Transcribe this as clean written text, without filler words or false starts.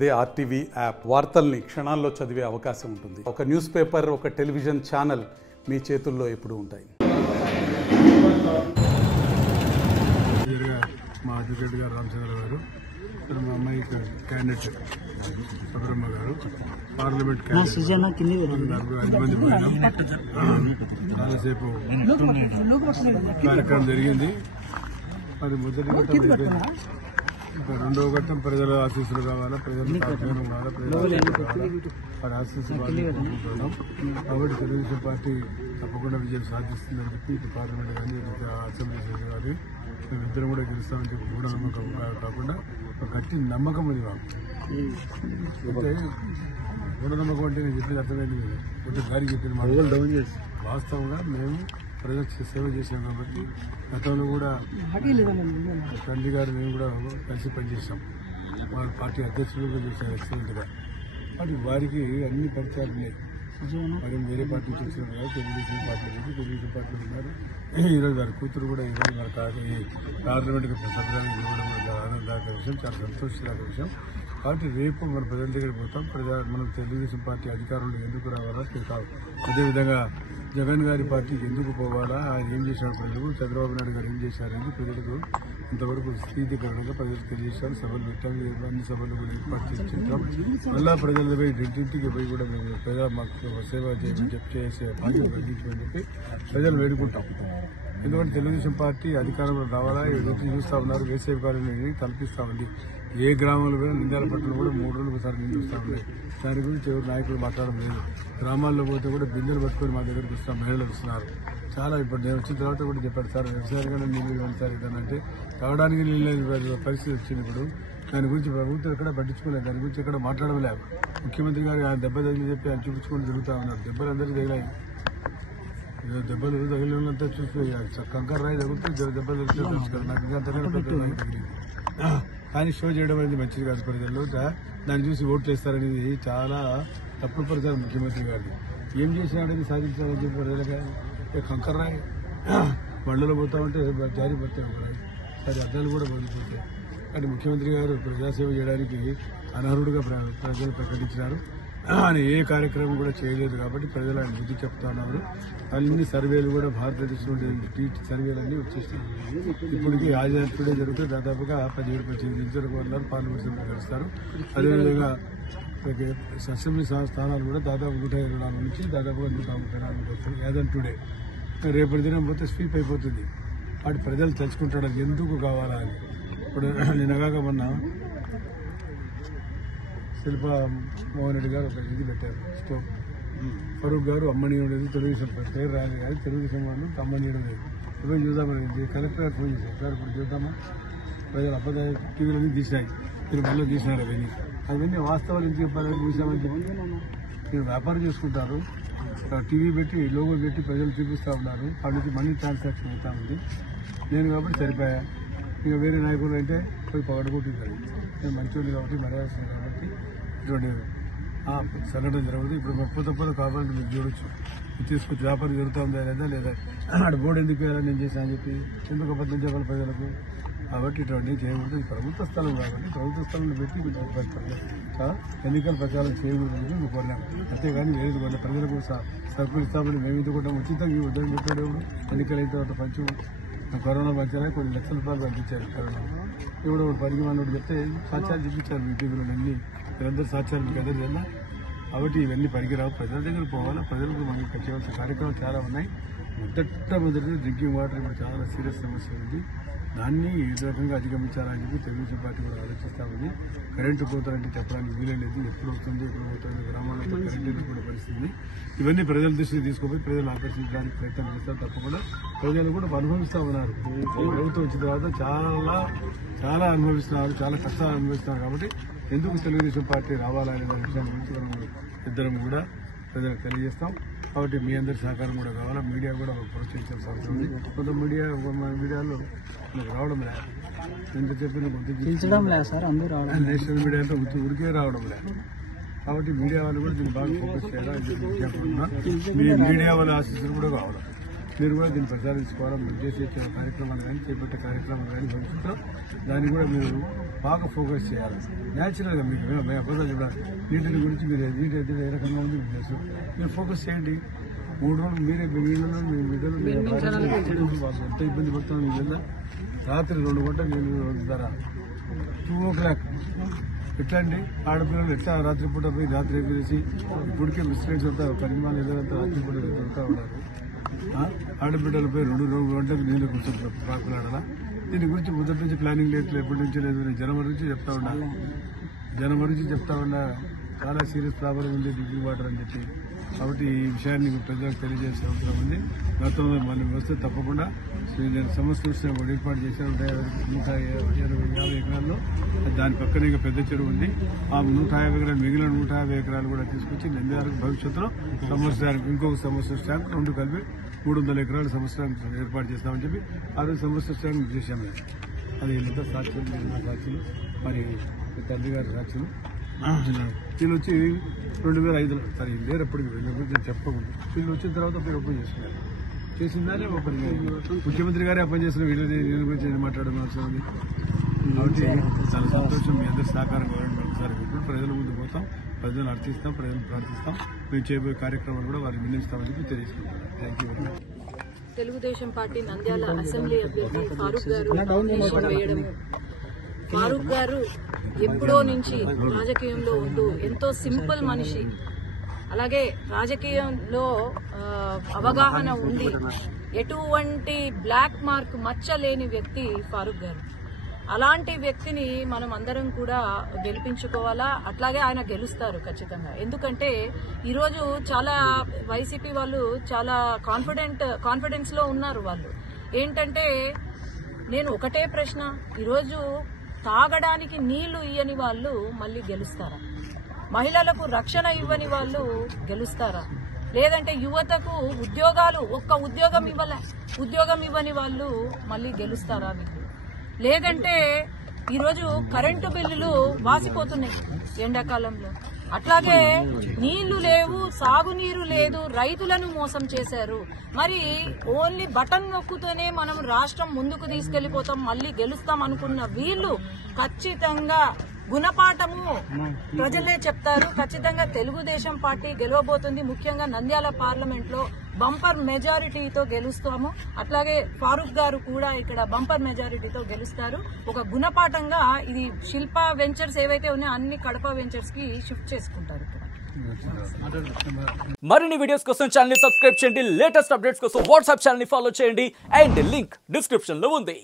అదే RTV app వార్తల్ని క్షణాల్లో చదివే అవకాశం ఉంటుంది. ఒక న్యూస్ పేపర్, ఒక టెలివిజన్ ఛానల్ మీ చేతుల్లో ఎప్పుడూ ఉంటాయి. మా అడ్వకేట్ గారు రామచంద్ర గారు, మా అమ్మాయి క్యాండిడేట్ సుబ్రహ్మ గారు, పార్లమెంట్ క్యాండిడేట్ 5 మంది పోయినాం. చాలాసేపు కార్యక్రమం జరిగింది. అది మొదటి ఘట్టం అయిపోయింది. రెండవ ఘట్టం ప్రజల ఆశీస్సులు కావాలా, ప్రజలు సహకారం కావాలా, వారి ఆశీస్సులు కోరుకుంటున్నాం. కాబట్టి తెలుగుదేశం పార్టీ తప్పకుండా విజయం సాధిస్తుందని చెప్పి ఇటు పార్లమెంట్ కానీ అసెంబ్లీ సెషన్ కానీ మేమిద్దరం కూడా గెలుస్తామని చెప్పి కూడా నమ్మకం కాకుండా ఒక గట్టి నమ్మకం ఉంది మాకు. అయితే మూఢనమ్మకం అంటే నేను చెప్పేది అర్థమైంది కదా, కొంచెం గారికి చెప్పింది. వాస్తవంగా మేము ప్రజలకు సేవ చేసాం కాబట్టి గతంలో కూడా తండ్రి గారు మేము కూడా కలిసి పనిచేసాం. వారి పార్టీ అధ్యక్షులుగా చేశారు ఎక్సలెంట్గా. కాబట్టి వారికి అన్ని పరిచయాలు ఉన్నాయి. మరి వేరే పార్టీ నుంచి వచ్చిన కదా, తెలుగుదేశం పార్టీలో ఉన్నారు. ఈరోజు వారి కూతురు కూడా ఇవాళ మన పార్లమెంట్ సభ్యులను ఇవ్వడం కూడా ఆనందదాయక విషయం, చాలా సంతోషదాయక విషయం. కాబట్టి రేపు మన ప్రజల దగ్గరికి పోతాం. మనం తెలుగుదేశం పార్టీ అధికారంలో ఎందుకు రావాలా కాదు, అదేవిధంగా జగన్ గారి పార్టీకి ఎందుకు పోవాలా, ఆయన ఏం చేశారు ప్రజలకు, చంద్రబాబు నాయుడు గారు ఏం చేశారని ప్రజలకు ఇంతవరకు స్థితికరణంగా ప్రజలకు తెలియజేశారు. సభలు పెట్టాం, అన్ని సభలు కూడా ఏర్పాటు చేస్తుంటాం. మళ్ళా ప్రజల పోయి ఇంటింటికి పోయి కూడా మేము ప్రజలు మాకు సేవ చేయమని చేసే బాధ్యత కలిగించమని చెప్పి ప్రజలు వేడుకుంటాం. ఎందుకంటే తెలుగుదేశం పార్టీ అధికారంలో రావాలా, ఎదురు చూస్తా ఉన్నారు. వేసవి కాలంలో కల్పిస్తామండి. ఏ గ్రామంలో కూడా నిందాల పట్ల కూడా 3 రోజులకు ఒకసారి నీళ్ళు వస్తా ఉన్నాయి. దాని గురించి ఎవరు నాయకులు మాట్లాడడం లేదు. గ్రామాల్లో పోతే కూడా బిందెలు పట్టుకొని మా దగ్గరికి వస్తాం, మహిళలు వస్తున్నారు. చాలా ఇప్పుడు నేను వచ్చిన తర్వాత కూడా చెప్పాడు, సార్ వ్యవసాయంగా నీళ్ళు ఇవ్వండి సార్ ఏంటంటే తాగడానికి నీళ్ళు పరిస్థితి వచ్చింది. ఇప్పుడు దాని గురించి ప్రభుత్వం ఎక్కడ పట్టించుకోలేదు, దాని గురించి ఎక్కడ మాట్లాడలేదు. ముఖ్యమంత్రి గారు ఆయన దెబ్బ తగిలి చెప్పి ఆయన చూపించుకొని తిరుగుతూ ఉన్నారు. దెబ్బలు అందరికీ తగిలాయి. దెబ్బలు తగిలినంతా చూసి కంకర రాయి తగ్గుతుంది, దెబ్బలు తెలుసు నాకు ఇంకా తగిలి కానీ షో చేయడం అనేది మంచిది కాదు. ప్రజల్లో దాన్ని చూసి ఓట్లు వేస్తారనేది చాలా తప్పుడు ప్రచారం ముఖ్యమంత్రి గారిని. ఏం చేసినాడని సాధించాలని చెప్పి ప్రజలకి కంకర రాయి బండ్లలో పోతా ఉంటే జారి పడతాయి రాయి, సరే అద్దాలు కూడా పడిపోతాయి. కానీ ముఖ్యమంత్రి గారు ప్రజాసేవ చేయడానికి అనర్హుడుగా ప్రజలు ప్రకటించినారు. ఆయన ఏ కార్యక్రమం కూడా చేయలేదు కాబట్టి ప్రజలు ఆయన బుద్ధి చెప్తా ఉన్నారు. అన్ని సర్వేలు కూడా భారతదేశంలో టీచ్ సర్వేలన్నీ వచ్చేస్తున్నాయి. ఇప్పటికీ టుడే జరుగుతూ దాదాపుగా 17-18 నియోజకవర్గాలు పార్లమెంట్ సభ్యులు గెలుస్తారు. అదేవిధంగా అసెంబ్లీ స్థానాలు కూడా దాదాపు 124 నుంచి దాదాపుగా 134 వస్తాయి. యాజ్ టుడే రేపటి దినం పోతే స్వీప్ అయిపోతుంది. వాటి ప్రజలు తెలుసుకుంటాడు ఎందుకు కావాలా అని. ఇప్పుడు నిన్నగాక మొన్న శిల్పా మోహన్ రెడ్డి గారు ఒక ఇది పెట్టారు, స్టోవ్. ఫరూక్ గారు అమ్మని ఉండేది తెలుగుదేశం పేరు రాలేదు కానీ తెలుగుదేశం వాళ్ళు అమ్మని ఉండేది. ఇప్పుడు చూద్దామని కలెక్టర్ గారు ఫోన్ చేశారు, సార్ ఇప్పుడు చూద్దామా ప్రజలు అబద్ధాలు టీవీలన్నీ తీసినాయి, మీరు మళ్ళీ తీసినారు అవన్నీ వాస్తవాలు ఎందుకు చెప్పాలని చూసామని చెప్పి మీరు వ్యాపారం చేసుకుంటారు. టీవీ పెట్టి లోగో పెట్టి ప్రజలు చూపిస్తూ ఉన్నారు. వాటికి మనీ ట్రాన్సాక్షన్ అవుతా ఉంది. నేను కాబట్టి సరిపోయా. ఇక వేరే నాయకులు అంటే పోయి పగడగొట్టింటారు. నేను మంచివాళ్ళు కాబట్టి మర్యాదస్తుంది కాబట్టి ఇటువంటి సంఘటన జరగదు. ఇప్పుడు 30 కావాలని మీరు చూడొచ్చు. తీసుకొచ్చి వ్యాపారం జరుగుతూ ఉందా లేదా అక్కడ బోర్డు ఎందుకు వేయాలని నేను చేశాను అని చెప్పి ఎందుకు అబద్ధం చెప్పాలి ప్రజలకు. కాబట్టి ఇటువంటి చేయకూడదు. ఇది ప్రభుత్వ స్థలం కాబట్టి ప్రభుత్వ స్థలంలో పెట్టి ఎన్నికల ప్రచారం చేయకూడదని మేము కోరినాం. అంతేగాని లేదు వాళ్ళ ప్రజలకు సరుకులు ఇస్తామని మేము ఇది కూడా ఉచితంగా ఉద్యోగం పెట్టాడు. ఎన్నికలు అయిన తర్వాత పంచు కరోనా పంచాలని కొన్ని లక్షల రూపాయలు పంపించారు. కరోనా ఇప్పుడు 10 మంది చెప్తే సాక్ష్యాలు చూపించారు. యూట్యూబ్లో అన్ని మీరందరూ సాక్ష్యాలు మీకు ఎదురు వెళ్ళా. కాబట్టి ఇవన్నీ పనికిరావు. ప్రజల దగ్గర పోవాలా, ప్రజలకు మనకి చేయవలసిన కార్యక్రమాలు చాలా ఉన్నాయి. మొదటి డ్రింకింగ్ వాటర్ ఇప్పుడు చాలా సీరియస్ సమస్య ఉంది. దాన్ని ఏ రకంగా అధిగమించాలని చెప్పి తెలుగుదేశం పార్టీ కూడా ఆలోచిస్తా ఉంది. కరెంటు పోతారంటే చెప్పడానికి వీలలేదు. ఎప్పుడు వస్తుంది, ఎప్పుడు పోతుంది, గ్రామాల్లో కరెంటు కూడా పరిస్థితి. ఇవన్నీ ప్రజల దృష్టికి తీసుకుపోయి ప్రజలు ఆకర్షించడానికి ప్రయత్నం చేస్తారు. తప్పకుండా ప్రజలు కూడా అనుభవిస్తూ ఉన్నారు. ప్రభుత్వం వచ్చిన తర్వాత చాలా అనుభవిస్తున్నారు, చాలా కష్టాలు అనుభవిస్తున్నారు. కాబట్టి ఎందుకు తెలుగుదేశం పార్టీ రావాలనే విషయాన్ని గురించి మనం ఇద్దరం కూడా ప్రజలకు తెలియజేస్తాం. కాబట్టి మీ అందరి సహకారం కూడా కావాలా. మీడియా కూడా ప్రోత్సహించాల్సిన అవసరం ఉంది. కొంత మీడియాలో రావడం లేదు, ఎంత చెప్పిన నేషనల్ మీడియా అంటే ఉరికే రావడం లేదు. కాబట్టి మీడియా వాళ్ళు కూడా దీన్ని బాగా ఫోకస్ చేయాలి. మీ మీడియా వాళ్ళ ఆశీస్సులు కూడా కావాలి. మీరు కూడా దీన్ని ప్రచారించుకోవాలి. మీరు చేసే కార్యక్రమాలు కానీ చేపట్టే కార్యక్రమాలు కానీ భవిష్యత్తులో దాన్ని కూడా మీరు బాగా ఫోకస్ చేయాలి. న్యాచురల్గా మీకు మేము అబద్ధాలు చెప్పాలి. నీటి గురించి మీరు నీటి అయితే ఏ రకంగా ఉంది మీకు తెలుసు. మీరు ఫోకస్ చేయండి. 3 రోజులు మీరే మిగిలిన మీ బిడ్డలు ఎంత ఇబ్బంది పడుతున్నాం మీకు వెళ్ళా. రాత్రి 2 గంటలు నీళ్ళు ధర 2 o'clock. ఎట్లా అండి ఆడపిల్లలు ఎట్లా రాత్రిపూట పోయి రాత్రి ఎగిరేసి ఇప్పటికే బిస్కెట్స్ అంతా పరిమాణం ఎదురంతా రాత్రిపూట ఎదురుతా ఉన్నారు. ఆడబిడ్డలు పోయి 2 గంటలకు నీళ్ళు కూర్చొని పాకులాడాలా. దీని గురించి మొదటి నుంచి ప్లానింగ్ లేదు, ఎప్పటి నుంచి లేదు. నేను జనవరి నుంచి చెప్తా ఉన్నా చాలా సీరియస్ ప్రాబ్లం ఉంది డ్రింకింగ్ వాటర్ అని చెప్పి. కాబట్టి ఈ విషయాన్ని ప్రజలకు తెలియజేసే అవసరం ఉంది. గతంలో మనం వస్తే తప్పకుండా సంస్థ ఏర్పాటు చేశారు 150 ఎకరాల్లో. దాని పక్కన ఇంకా పెద్ద చెరువు ఉంది. ఆ 150 ఎకరాలు మిగిలిన 150 ఎకరాలు కూడా తీసుకొచ్చి నంద్యాలకు భవిష్యత్తులో సంవత్సరానికి ఇంకొక సంవత్సరం స్టాంప్ 2 కలిపి 300 ఎకరాల సంవత్సరానికి ఏర్పాటు చేస్తామని చెప్పి ఆ రోజు సంవత్సరం స్టాంప్ చేశాము. అది ఎంత సాక్షులు మరి తండ్రి గారి సాక్షులు. వీళ్ళు వచ్చి 2005లో సరే లేరప్పటికి గురించి చెప్పకుండా వీళ్ళు వచ్చిన తర్వాత ఓపెన్ చేసుకున్నారు. చేసిందానే ఓపెన్ ముఖ్యమంత్రి గారే ఓపెన్ చేసిన వీళ్ళ గురించి మాట్లాడడం అవసరం ఉంది. కాబట్టి చాలా సంతోషం. మీ అందరి సహకారం కావాలంటే ఒకసారి ఇప్పుడు ప్రజల ముందు పోతాం, ప్రజలను అర్థిస్తాం, ప్రజలను ప్రార్థిస్తాం. మేము చేయబోయే కార్యక్రమాలు కూడా వారిని వినియోగిస్తామని చెప్పి తెలియజేసుకుంటాం. Thank you very much. Telugu Desam party Nandyal assembly అభ్యర్థి ఫారూక్ గారు నామినేషన్ వేయడం. ఫారూక్ గారు ఎప్పుడో నుంచి రాజకీయంలో ఉంటూ ఎంతో సింపుల్ మనిషి, అలాగే రాజకీయంలో అవగాహన ఉండి ఎటువంటి బ్లాక్ మార్క్ మచ్చ లేని వ్యక్తి ఫారూక్ గారు. అలాంటి వ్యక్తిని మనం అందరం కూడా గెలిపించుకోవాలా. అట్లాగే ఆయన గెలుస్తారు ఖచ్చితంగా. ఎందుకంటే ఈరోజు చాలా వైసీపీ వాళ్ళు చాలా కాన్ఫిడెన్స్ లో ఉన్నారు. వాళ్ళు ఏంటంటే నేను ఒకటే ప్రశ్న, ఈరోజు తాగడానికి నీళ్లు ఇయ్యని వాళ్ళు మళ్ళీ గెలుస్తారా? మహిళలకు రక్షణ ఇవ్వని వాళ్ళు గెలుస్తారా? లేదంటే యువతకు ఒక్క ఉద్యోగం ఇవ్వని వాళ్ళు మళ్ళీ గెలుస్తారా? లేదంటే ఈరోజు కరెంటు బిల్లులు వాసిపోతున్నాయి ఎండాకాలంలో. అట్లాగే నీళ్లు లేవు, సాగునీరు లేదు, రైతులను మోసం చేశారు. మరి ఓన్లీ బటన్ నొక్కుతూనే మనం రాష్ట్రం ముందుకు తీసుకెళ్లిపోతాం, మళ్ళీ గెలుస్తాం అనుకున్న వీళ్ళు ఖచ్చితంగా గుణపాఠము ప్రజలే చెప్తారు. ఖచ్చితంగా తెలుగుదేశం పార్టీ గెలవబోతుంది. ముఖ్యంగా నంద్యాల పార్లమెంట్ లో బంపర్ మెజారిటీతో గెలుస్తాము. అట్లాగే ఫారూక్ గారు కూడా ఇక్కడ బంపర్ మెజారిటీతో గెలుస్తారు. ఒక గుణపాఠంగా ఇది శిల్ప వెంచర్స్ ఏవైతే ఉన్నాయో అన్ని కడప వెంచర్స్ కి షిఫ్ట్ చేసుకుంటారు ఇక్కడ. మరిన్ని వీడియోస్ కోసం ఛానల్ ని సబ్స్క్రైబ్ చేయండి. లేటెస్ట్ అప్డేట్స్ కోసం వాట్సాప్ ఛానల్ ని ఫాలో చేయండి. అండ్ లింక్ డిస్క్రిప్షన్ లో ఉంది.